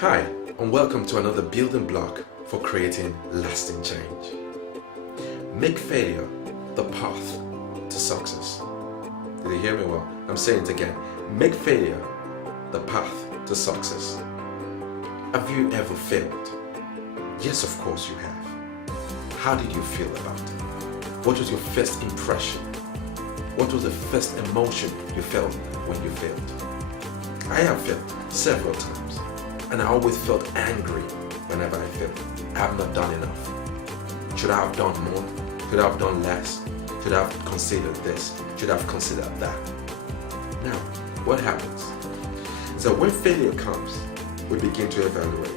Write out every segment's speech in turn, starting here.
Hi, and welcome to another building block for creating lasting change. Make failure the path to success. Did you hear me well? I'm saying it again. Make failure the path to success. Have you ever failed? Yes, of course you have. How did you feel about it? What was your first impression? What was the first emotion you felt when you failed? I have failed several times. And I always felt angry whenever I failed. I have not done enough. Should I have done more? Should I have done less? Should I have considered this? Should I have considered that? Now, what happens is that when failure comes, we begin to evaluate.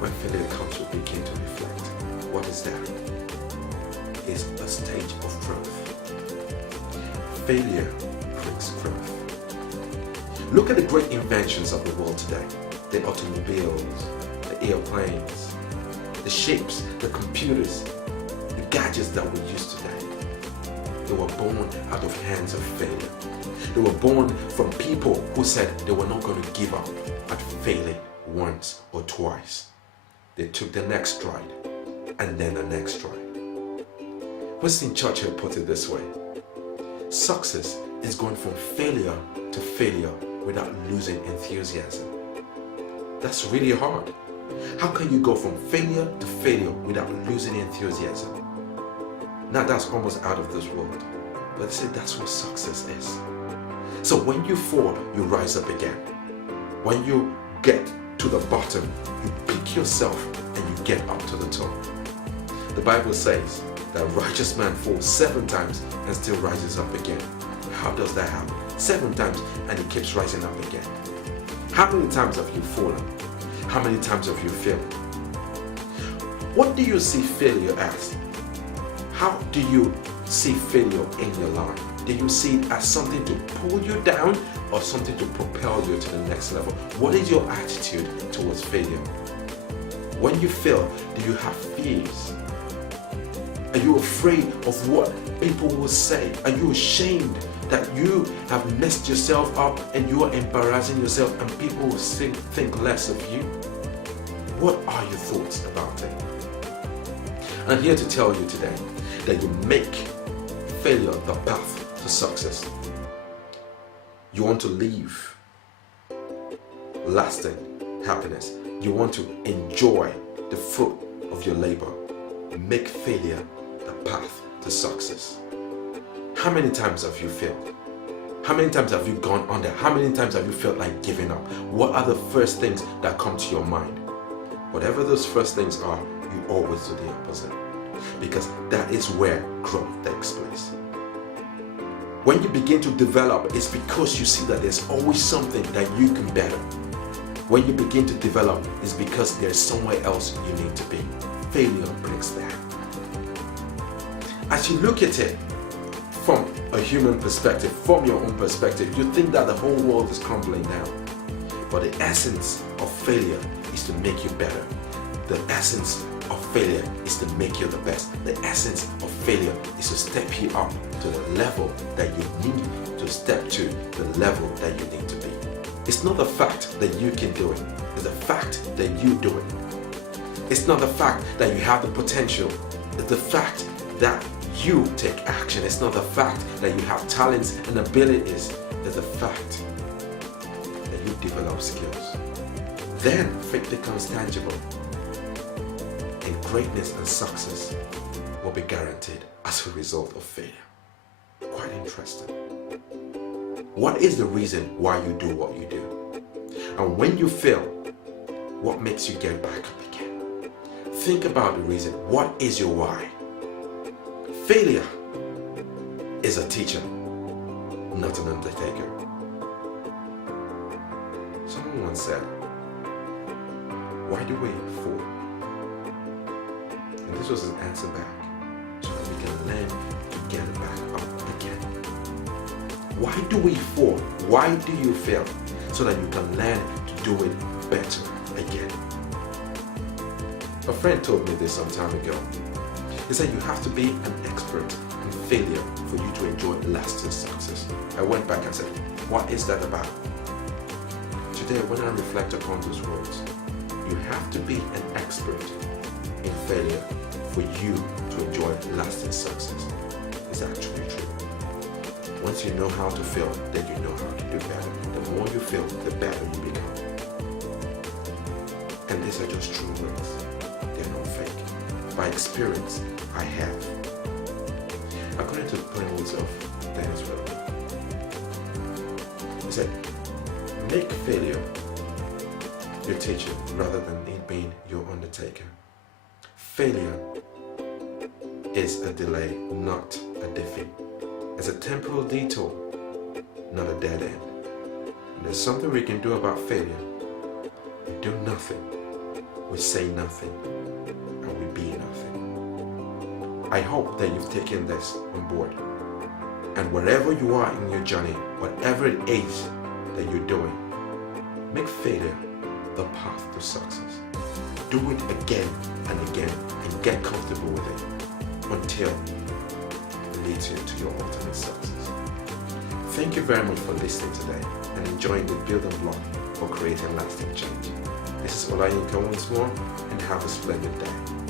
When failure comes, we begin to reflect. What is that? It's a stage of growth. Failure brings growth. Look at the great inventions of the world today. The automobiles, the airplanes, the ships, the computers, the gadgets that we use today. They were born out of hands of failure. They were born from people who said they were not going to give up at failing once or twice. They took the next stride and then the next stride. Winston Churchill put it this way: success is going from failure to failure without losing enthusiasm. That's really hard. How can you go from failure to failure without losing enthusiasm? Now that's almost out of this world. But I say that's what success is. So when you fall, you rise up again. When you get to the bottom, you pick yourself and you get up to the top. The Bible says that a righteous man falls 7 times and still rises up again. How does that happen? 7 times and he keeps rising up again. How many times have you fallen? How many times have you failed? What do you see failure as? How do you see failure in your life? Do you see it as something to pull you down or something to propel you to the next level? What is your attitude towards failure? When you fail, do you have fears? Are you afraid of what people will say? Are you ashamed that you have messed yourself up and you are embarrassing yourself and people will think less of you? What are your thoughts about it? I'm here to tell you today that you make failure the path to success. You want to live lasting happiness. You want to enjoy the fruit of your labor. Make failure the path to success. How many times have you failed? How many times have you gone under? How many times have you felt like giving up? What are the first things that come to your mind? Whatever those first things are, you always do the opposite. Because that is where growth takes place. When you begin to develop, it's because you see that there's always something that you can better. When you begin to develop, it's because there's somewhere else you need to be. Failure brings that. As you look at it from a human perspective, from your own perspective, you think that the whole world is crumbling down. But the essence of failure is to make you better. The essence of failure is to make you the best. The essence of failure is to step you up to the level that you need to step to, the level that you need to be. It's not the fact that you can do it. It's the fact that you do it. It's not the fact that you have the potential. It's the fact that you take action. It's not the fact that you have talents and abilities. It's the fact that you develop skills. Then faith becomes tangible. And greatness and success will be guaranteed as a result of failure. Quite interesting. What is the reason why you do what you do? And when you fail, what makes you get back up again? Think about the reason. What is your why? Failure is a teacher, not an undertaker. Someone once said, why do we fall? And this was an answer back, so that we can learn to get back up again. Why do we fall? Why do you fail? So that you can learn to do it better again. A friend told me this some time ago. He said you have to be an expert in failure for you to enjoy lasting success. I went back and said, what is that about? Today, when I reflect upon those words, you have to be an expert in failure for you to enjoy lasting success. It's actually true. Once you know how to fail, then you know how to do better. The more you fail, the better you become. And these are just true words. They're not fake. By experience, I have. According to the plain words of Dennis Wilson, he said, make failure your teacher rather than it being your undertaker. Failure is a delay, not a defeat. It's a temporal detour, not a dead end. And there's something we can do about failure. We do nothing, we say nothing, and we be nothing. I hope that you've taken this on board. And wherever you are in your journey, whatever it is that you're doing, make failure the path to success. Do it again and again and get comfortable with it until it leads you to your ultimate success. Thank you very much for listening today and enjoying the building block for creating lasting change. This is Olayinka once more, and have a splendid day.